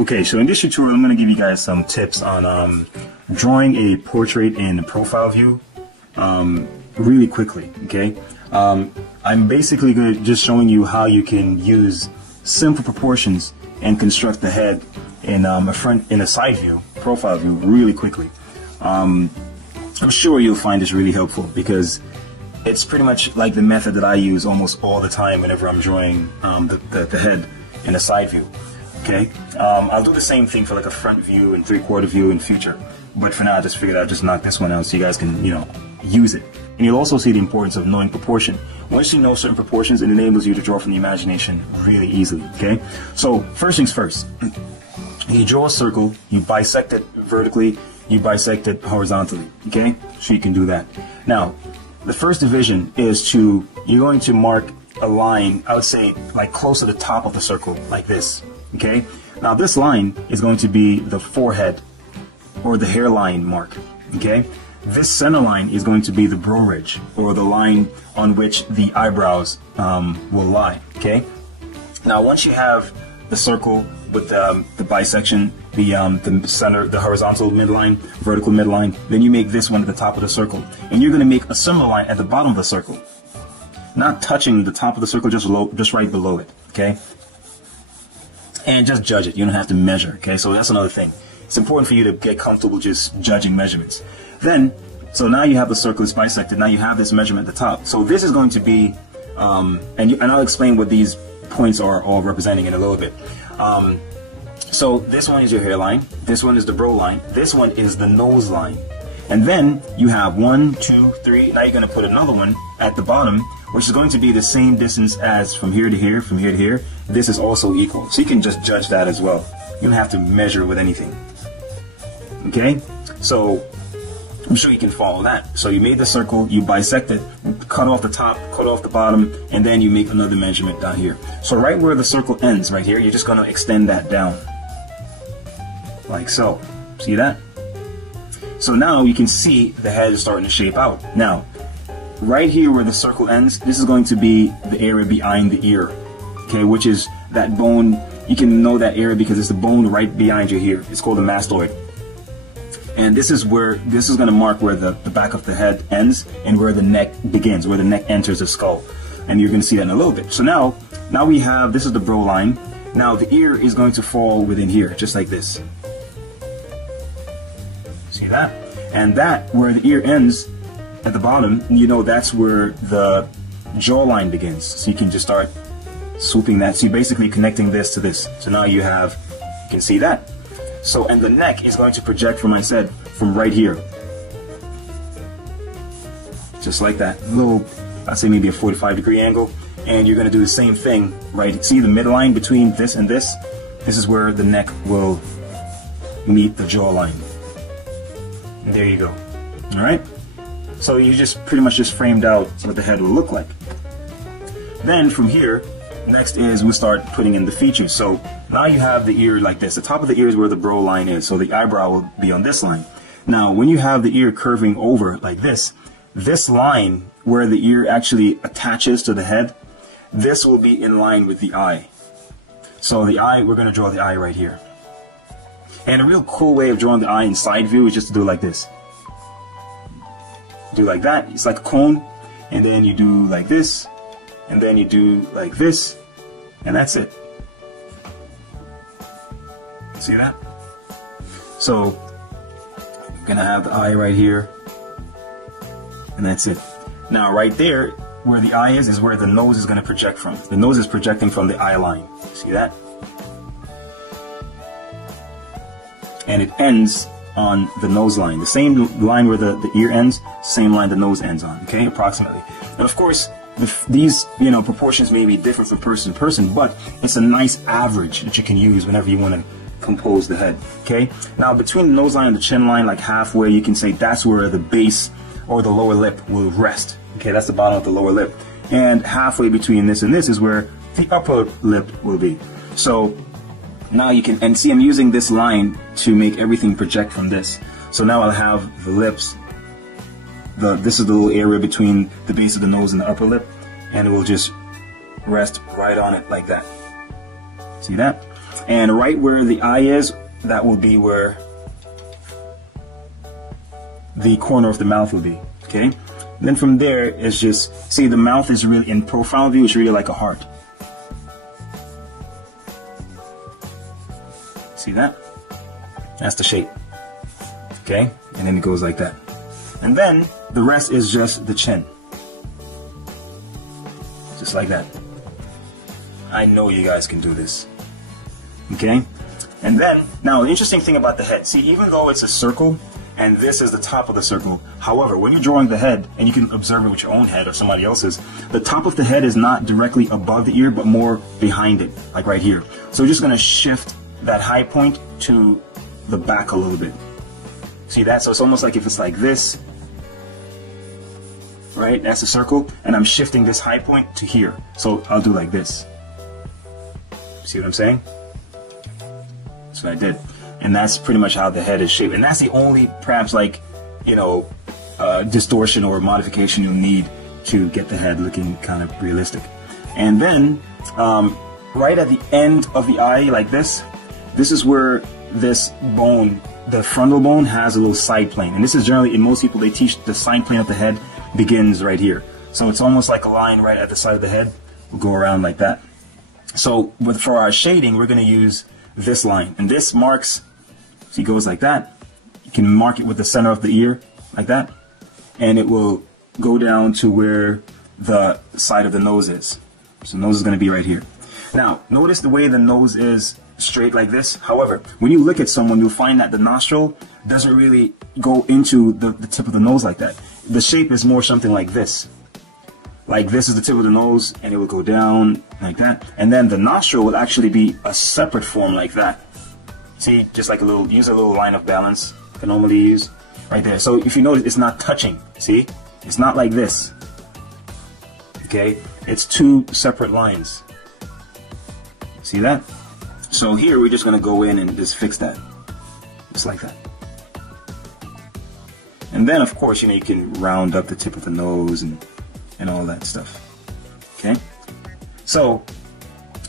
Okay, so in this tutorial, I'm going to give you guys some tips on drawing a portrait in profile view really quickly, okay? I'm basically just showing you how you can use simple proportions and construct the head in a side view, profile view, really quickly. I'm sure you'll find this really helpful because it's pretty much like the method that I use almost all the time whenever I'm drawing the head in a side view. Okay, I'll do the same thing for like a front view and three-quarter view in future, but for now I just figured I'd just knock this one out so you guys can, you know, use it. And you'll also see the importance of knowing proportion. Once you know certain proportions, it enables you to draw from the imagination really easily. Okay, so first things first, you draw a circle, you bisect it vertically, you bisect it horizontally. Okay, so you can do that. Now, the first division is you're going to mark a line, I would say like close to the top of the circle, like this. Okay, now this line is going to be the forehead or the hairline mark. Okay, this center line is going to be the brow ridge or the line on which the eyebrows will lie. Okay, now once you have the circle with the bisection, the center, the horizontal midline, vertical midline, then you make this one at the top of the circle, and you're going to make a similar line at the bottom of the circle, not touching the top of the circle, just right below it. Okay. And just judge it. You don't have to measure. Okay, so that's another thing. It's important for you to get comfortable just judging measurements. Then, so now you have the circle is bisected. Now you have this measurement at the top. So this is going to be, and I'll explain what these points are all representing in a little bit. So this one is your hairline. This one is the brow line. This one is the nose line. And then you have 1, 2, 3. Now you're going to put another one at the bottom, which is going to be the same distance as from here to here, from here to here. This is also equal. So you can just judge that as well. You don't have to measure with anything. Okay? So I'm sure you can follow that. So you made the circle, you bisect it, cut off the top, cut off the bottom, and then you make another measurement down here. So right where the circle ends, right here, you're just going to extend that down. Like so. See that? So now you can see the head is starting to shape out. Now, right here where the circle ends, this is going to be the area behind the ear, okay, which is that bone. You can know that area because it's the bone right behind your ear. It's called the mastoid. And this is going to mark where the back of the head ends and where the neck begins, where the neck enters the skull. And you're going to see that in a little bit. So now we have, this is the brow line. Now the ear is going to fall within here, just like this. See that? And that, where the ear ends at the bottom, you know that's where the jawline begins. So you can just start swooping that. So you're basically connecting this to this. So now you can see that. So, and the neck is going to project, from I said, from right here. Just like that. A little, I'd say maybe a 45-degree angle. And you're going to do the same thing, right? See the midline between this and this? This is where the neck will meet the jawline. And there you go. All right? So you just pretty much just framed out what the head will look like. Then from here, next is we start putting in the features. So now you have the ear like this. The top of the ear is where the brow line is. So the eyebrow will be on this line. Now, when you have the ear curving over like this line where the ear actually attaches to the head, this will be in line with the eye. So the eye, we're going to draw the eye right here. And a real cool way of drawing the eye in side view is just to do it like this. Do like that. It's like a cone. And then you do like this. And then you do like this. And that's it. See that? So you're going to have the eye right here. And that's it. Now right there, where the eye is where the nose is going to project from. The nose is projecting from the eye line. See that? And it ends on the nose line. The same line where the ear ends, same line the nose ends on, okay, approximately. And of course, these, you know, proportions may be different from person to person, but it's a nice average that you can use whenever you want to compose the head, okay? Now, between the nose line and the chin line, like halfway, you can say that's where the base or the lower lip will rest, okay? That's the bottom of the lower lip. And halfway between this and this is where the upper lip will be. So now you can, and see I'm using this line to make everything project from this. So now I'll have the lips, this is the little area between the base of the nose and the upper lip, and it will just rest right on it like that. See that? And right where the eye is, that will be where the corner of the mouth will be, okay? And then from there, it's just, see, the mouth is really, in profile view, it's really like a heart. See that? That's the shape, okay? And then it goes like that. And then the rest is just the chin. Just like that. I know you guys can do this, okay? And then, now the interesting thing about the head, see, even though it's a circle, and this is the top of the circle, however, when you're drawing the head, and you can observe it with your own head or somebody else's, the top of the head is not directly above the ear, but more behind it, like right here. So we're just going to shift that high point to the back a little bit. See that? So it's almost like if it's like this, right? That's a circle, and I'm shifting this high point to here. So I'll do like this. See what I'm saying? That's what I did. And that's pretty much how the head is shaped. And that's the only, perhaps, like, you know, distortion or modification you'll need to get the head looking kind of realistic. And then, right at the end of the eye, like this is where this bone, the frontal bone, has a little side plane. And this is generally, in most people, they teach the side plane of the head begins right here. So it's almost like a line right at the side of the head. We'll go around like that. So for our shading, we're going to use this line. And this marks, see, it goes like that. You can mark it with the center of the ear, like that. And it will go down to where the side of the nose is. So the nose is going to be right here. Now, notice the way the nose is straight like this. However, when you look at someone, you'll find that the nostril doesn't really go into the tip of the nose like that. The shape is more something like this. Like this is the tip of the nose, and it will go down like that. And then the nostril will actually be a separate form like that. See, just like use a little line of balance I normally use right there. So if you notice, it's not touching. See, it's not like this. Okay, it's two separate lines. See that? So here we're just gonna go in and just fix that, just like that. And then of course, you know, you can round up the tip of the nose and all that stuff. Okay, so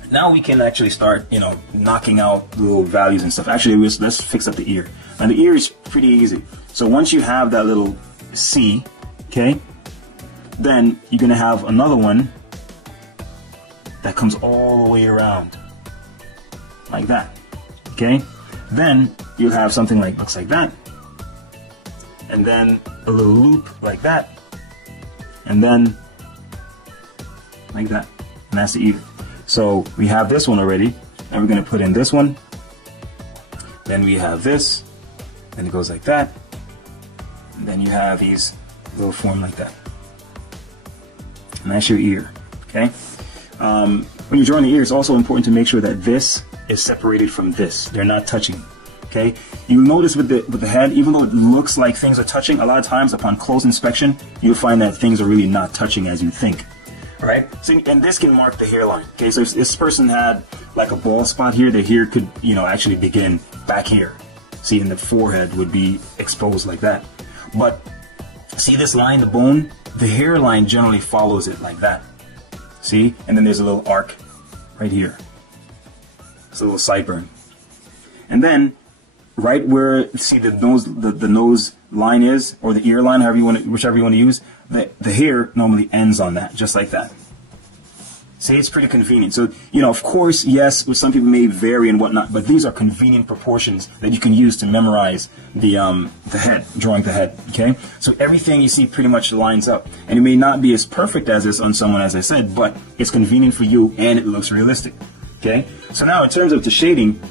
now we can actually start, you know, knocking out little values and stuff. Actually, let's fix up the ear. And the ear is pretty easy. So once you have that little C, okay, then you're gonna have another one that comes all the way around like that. Okay, then you'll have something like looks like that, and then a little loop like that, and then like that, and that's the ear. So we have this one already, and we're going to put in this one. Then we have this, and it goes like that. And then you have these little form like that, and that's your ear. Okay. When you're drawing the ear, it's also important to make sure that this is separated from this. They're not touching. Okay. You'll notice with the head, even though it looks like things are touching, a lot of times upon close inspection, you'll find that things are really not touching as you think. Right? So, and this can mark the hairline. Okay, so if this person had like a bald spot here, the hair could, you know, actually begin back here. See, and the forehead would be exposed like that. But see this line, the bone, the hairline generally follows it like that. See? And then there's a little arc right here. It's a little sideburn. And then right where, see, the nose line is, or the ear line, however you want to, whichever you want to use, the hair normally ends on that, just like that. See, it's pretty convenient. So, you know, of course, yes, some people may vary and whatnot, but these are convenient proportions that you can use to memorize the head, drawing the head, okay? So everything you see pretty much lines up. And it may not be as perfect as this on someone, as I said, but it's convenient for you and it looks realistic, okay? So now in terms of the shading,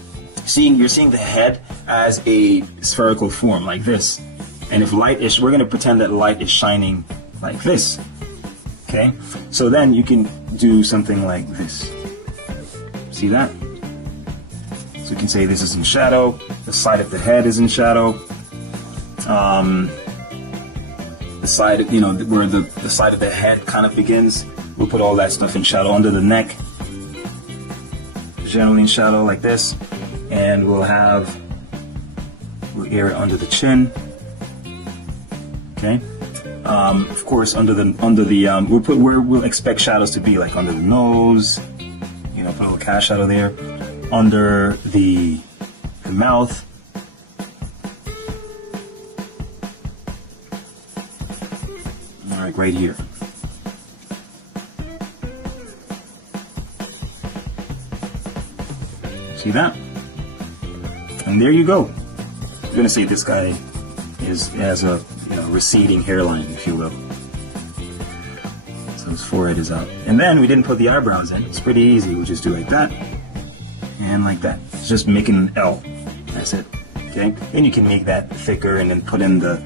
you're seeing the head as a spherical form like this. And if light is, we're going to pretend that light is shining like this. Okay? So then you can do something like this. See that? So you can say this is in shadow, the side of the head is in shadow, the side, you know, where the side of the head kind of begins, we'll put all that stuff in shadow. Under the neck, generally in shadow like this. And we'll air it under the chin. Okay. Of course, we'll put where we'll expect shadows to be, like under the nose. You know, put a little cast shadow there. under the mouth. All right, right here. See that? And there you go. I'm gonna say this guy has a receding hairline, if you will. So his forehead is out. And then we didn't put the eyebrows in. It's pretty easy. We'll just do like that and like that. It's just making an L. That's it. Okay. Then you can make that thicker and then put in the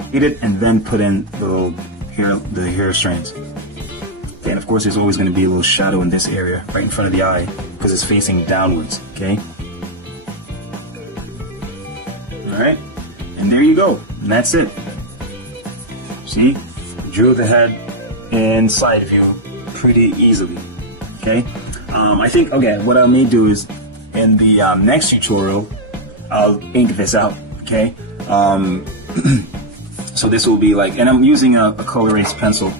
and then put in the little hair strands. Okay, and of course there's always going to be a little shadow in this area right in front of the eye because it's facing downwards. Okay. Alright, and there you go, and that's it. See, drew the head and side view pretty easily. Okay, I think, okay, what I may do is in the next tutorial, I'll ink this out. Okay, so this will be like, and I'm using a color erase pencil,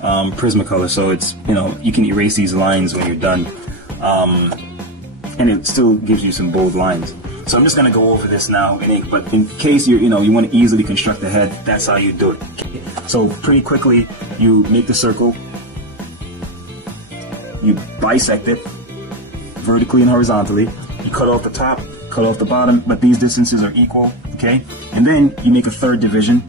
Prismacolor, so it's, you can erase these lines when you're done, and it still gives you some bold lines. So I'm just going to go over this now in ink, but in case you want to easily construct the head, that's how you do it. Okay. So pretty quickly, you make the circle, you bisect it vertically and horizontally, you cut off the top, cut off the bottom, but these distances are equal, okay? And then you make a third division.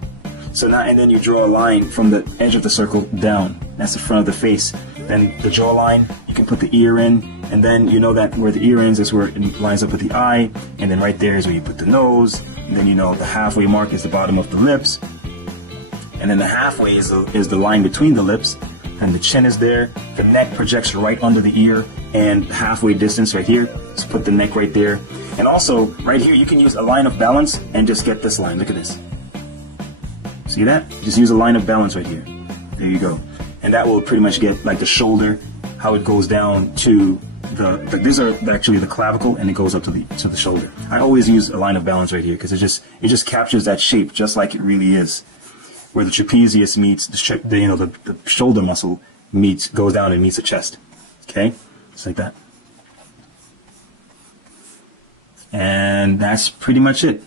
So now, and then you draw a line from the edge of the circle down. That's the front of the face. Then the jawline, you can put the ear in, and then you know that where the ear ends is where it lines up with the eye, and then right there is where you put the nose, and then the halfway mark is the bottom of the lips, and then the halfway is the line between the lips, and the chin is there, the neck projects right under the ear, and halfway distance right here, so put the neck right there, and also right here you can use a line of balance and just get this line, look at this. See that? Just use a line of balance right here. There you go. And that will pretty much get like the shoulder, how it goes down to these are actually the clavicle, and it goes up to the shoulder. I always use a line of balance right here because it just captures that shape just like it really is, where the trapezius meets the shoulder muscle goes down and meets the chest. Okay, just like that. And that's pretty much it.